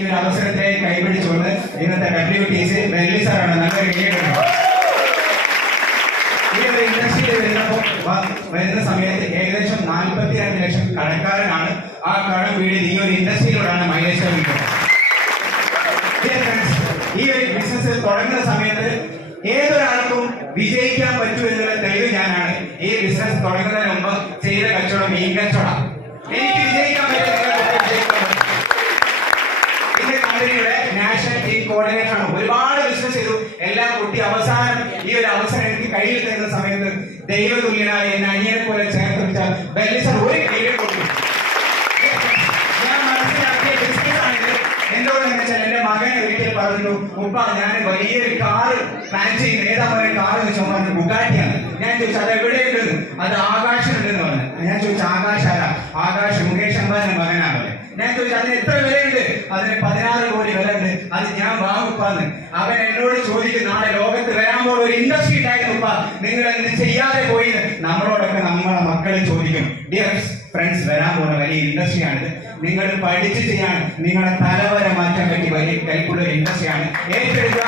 ഈ ഒരു അവസരത്തെ കൈപിടിച്ചുകൊണ്ട് ഇന്നത്തെ WTC വെല്ലി സാറാണ്. നല്ലൊരു കേൾക്കുന്നു. ഈ ഒരു ഇൻഡസ്ട്രിയിൽ വരുന്ന സമയത്ത് ഏകദേശം 42 ലക്ഷം കടക്കാരനാണ്. ആ കടം വീട് ഈ ഒരു ഇൻഡസ്ട്രിയിലൂടെയാണ് മൈലേജ് ലഭിക്കുന്നത്. ഈ ഒരു ബിസിനസ് തുടങ്ങുന്ന സമയത്ത് ഏതൊരാൾക്കും വിജയിക്കാൻ പറ്റൂ എന്നുള്ള തെളിവ് ഞാനാണ്. ഈ ബിസിനസ് തുടങ്ങുന്നതിന് മുമ്പ് ചെയ്ത കച്ചവടം മീൻ കച്ചവടം. എനിക്ക് വിജയിക്കാൻ പറ്റും. എന്റെ കമ്പനിയുടെ നാഷണൽ ടീം കോർഡിനേറ്റർ ആണ്. ഒരുപാട് ബിസിനസ് ചെയ്തു. എല്ലാം കൂട്ടി അവസാനം ഈ ഒരു അവസരം എനിക്ക് കയ്യിൽ തരുന്ന സമയത്ത് ദൈവതുല്യനായ എന്നെ അനിയനെ പോലെ ചേർത്ത് വെച്ച വെല്ലി സാർ ഒരു കയ്യിൽ കൊടുത്തു. ഞാൻ മനസ്സിലാക്കിയ ബിസിനസ് ആണിത്. എന്തുകൊണ്ടെന്ന് വെച്ചാൽ എന്റെ മകൻ ഒരിക്കൽ പറഞ്ഞു, ഉപ്പ ഞാൻ വലിയൊരു കാറ് പ്ലാൻ ചെയ്യുന്നു. ഏതാ പോലെ കാർ എന്ന് ചോദിച്ചു. ബുഗാട്ടിയാണ്. ഞാൻ ചോദിച്ചു അത് എവിടെയുണ്ടെന്ന്. അത് ആകാശുണ്ടെന്ന് പറഞ്ഞു. ഞാൻ ചോദിച്ചു ആകാശ് ആരാ? ആകാശ് മുകേഷ് അംബാനിയുടെ മകനാണല്ലേ. ഞാൻ ചോദിച്ചു അതിന് എത്ര വിലയുണ്ട്? അതിന് 16 കോടി വില ഉണ്ട്. അത് ഞാൻ വാങ്ങുപ്പാന്ന്. അവൻ എന്നോട് ചോദിക്കും, നാളെ ലോകത്ത് വരാൻ പോകുന്ന ഒരു ഇൻഡസ്ട്രി ഉണ്ടായിരുന്നുപ്പ, നിങ്ങൾ എന്ത് ചെയ്യാതെ പോയി? നമ്മളോടൊക്കെ നമ്മളെ മക്കളെ ചോദിക്കും. ഡിയർ ഫ്രണ്ട്സ്, വരാൻ പോകുന്ന വലിയ ഇൻഡസ്ട്രിയാണിത്. നിങ്ങൾ പഠിച്ച് ചെയ്യാണ്. നിങ്ങളെ തലവരെ മാറ്റാൻ പറ്റിയ വലിയ കൈപ്പുള്ള ഒരു ഇൻഡസ്ട്രിയാണ്. ഏറ്റെടുക്കുക.